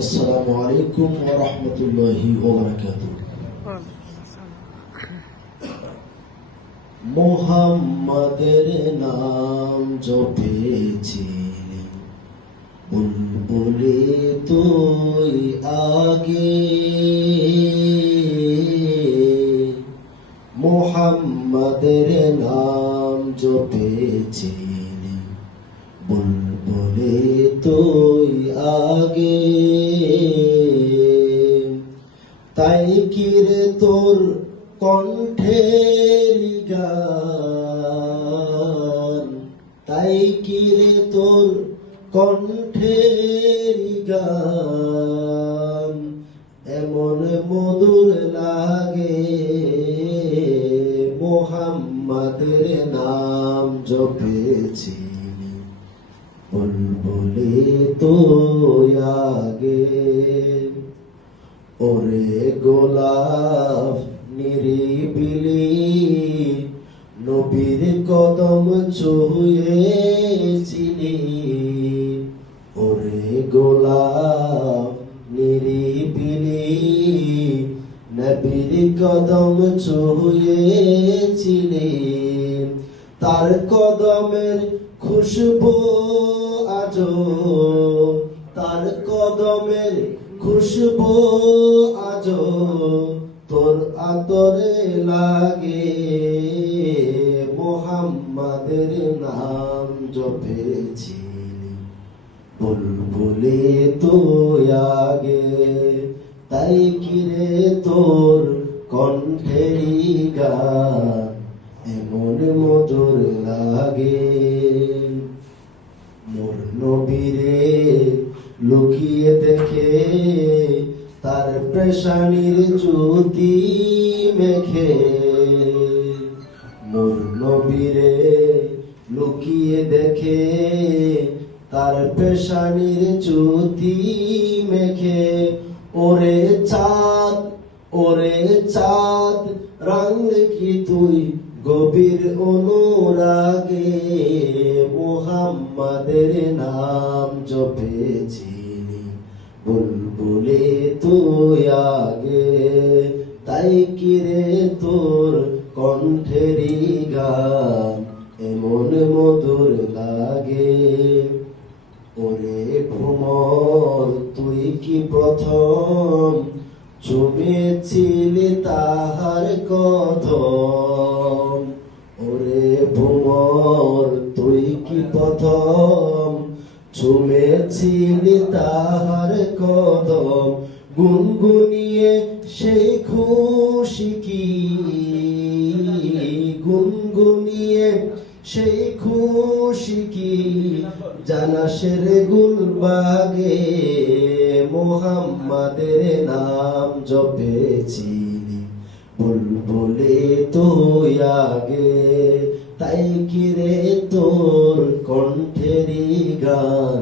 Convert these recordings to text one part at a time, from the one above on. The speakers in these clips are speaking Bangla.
আসসালামু আলাইকুম ওয়া রাহমাতুল্লাহি ওয়া বারাকাতুহু। মোহাম্মদের নাম জপেছিলি বুলবুলি তুই আগে। মোহাম্মদের নাম জপেছিলি বুলবুলি তুই আগে। তাই কিরে তোর কণ্ঠের গান? তাই কিরে তোর কণ্ঠের গান? এমন মধুর লাগে মোহাম্মদের নাম জপেছিলি বুলবুলি তো ওরে গোলাপ নিরিবিলি, নবীর কদম ছুঁয়েছিলি। ওরে গোলাপ নিরিবিলি, নবীর কদম ছুঁয়েছিলি। তার কদমের খুশবু আজো তার কদমের খুশবু আজ তোর আদরে লাগে। মোহাম্মদের নাম জপেছিলি বুলবুলি তো আগে। তাই কিরে তোর কণ্ঠেরই গান? এমন মধুর লাগে। মোর নবীরে লুকিয়ে দেখে তার পেশানির জ্যোতি মেখে। মোর নবীরে লুকিয়ে দেখে তার পেশানির জ্যোতি মেখে। ওরে চাঁদ ওরে চাঁদ, রঙ কি তুই গভীর অনুরাগে মোহাম্মদের নাম জপেছিলি। বুলবুলে তুই আগে, তাই কিরে তোর কণ্ঠেরই গান? এমন মধুর লাগে। ওরে ভ্রমর তুই কি প্রথম চুমেছিলি তাহার কদম ওরে ভুমর, তুই কি প্রথম? চুমেছিলি তাহার কদম গুনগুনিয়ে সেই খুশি কি? সেই খুশি কি জানাসের গুলবাগে মোহাম্মদের নাম জপেছিলি বুলবুলে তুই আগে, তাই কিরে তোর কণ্ঠেরই গান?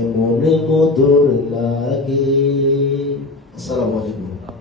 এমন মধুর লাগে। আসসালামু আলাইকুম।